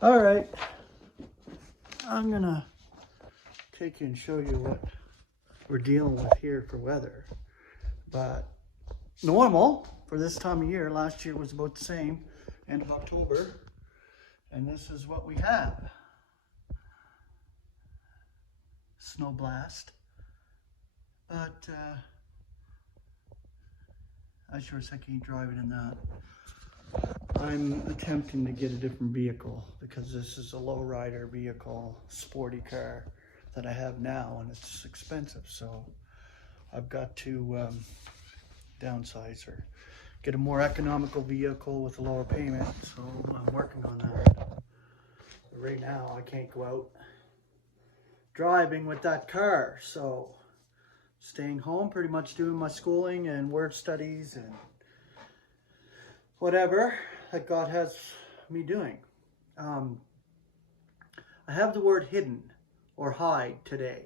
All right, I'm gonna take you and show you what we're dealing with here for weather. But normal for this time of year, last year was about the same, end of October, and this is what we have. Snow blast, but I sure as heck ain't driving in that. I'm attempting to get a different vehicle because this is a lowrider vehicle, sporty car that I have now, and it's expensive. So I've got to downsize or get a more economical vehicle with a lower payment. So I'm working on that. But right now I can't go out driving with that car. So staying home, pretty much doing my schooling and word studies and whatever that God has me doing. I have the word hidden or hide today.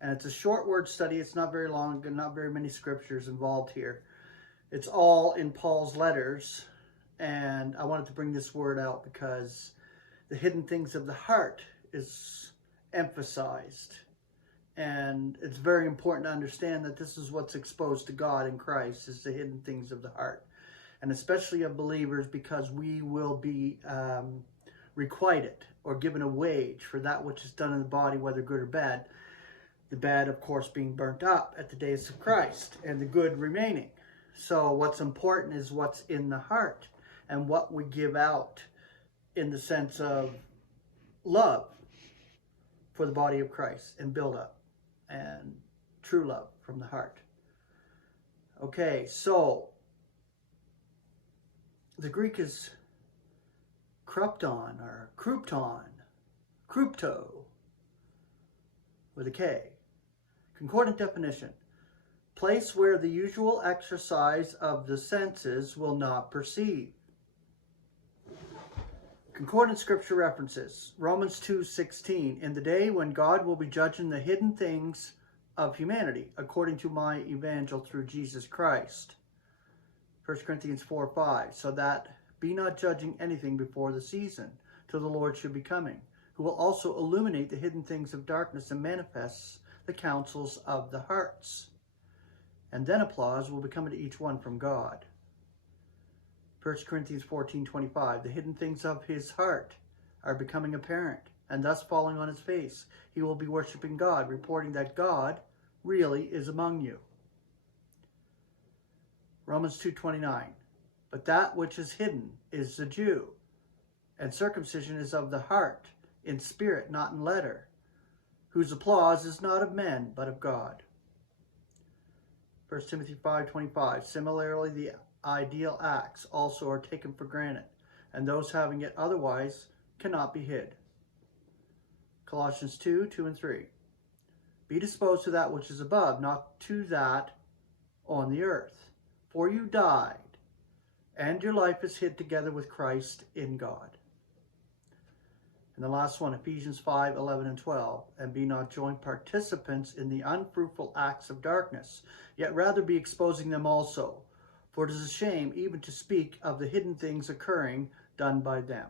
And it's a short word study. It's not very long and not very many scriptures involved here. It's all in Paul's letters. And I wanted to bring this word out because the hidden things of the heart is emphasized. And it's very important to understand that this is what's exposed to God in Christ, is the hidden things of the heart. And especially of believers, because we will be requited or given a wage for that which is done in the body, whether good or bad. The bad, of course, being burnt up at the days of Christ, and the good remaining. So what's important is what's in the heart and what we give out in the sense of love for the body of Christ and build up and true love from the heart. Okay, so the Greek is krupton or krupton, krupto with a K. Concordant definition: place where the usual exercise of the senses will not perceive. Concordant scripture references: Romans 2:16, in the day when God will be judging the hidden things of humanity, according to my evangel through Jesus Christ. 1 Corinthians 4:5, so that be not judging anything before the season, till the Lord should be coming, who will also illuminate the hidden things of darkness and manifests the counsels of the hearts. And then applause will be coming to each one from God. 1 Corinthians 14:25, the hidden things of his heart are becoming apparent, and thus falling on his face. He will be worshiping God, reporting that God really is among you. Romans 2:29, but that which is hidden is the Jew, and circumcision is of the heart, in spirit, not in letter, whose applause is not of men, but of God. 1 Timothy 5:25, similarly the ideal acts also are taken for granted, and those having it otherwise cannot be hid. Colossians 2:2 and 3, be disposed to that which is above, not to that on the earth. For you died, and your life is hid together with Christ in God. And the last one, Ephesians 5:11 and 12, and be not joint participants in the unfruitful acts of darkness, yet rather be exposing them also. For it is a shame even to speak of the hidden things occurring done by them.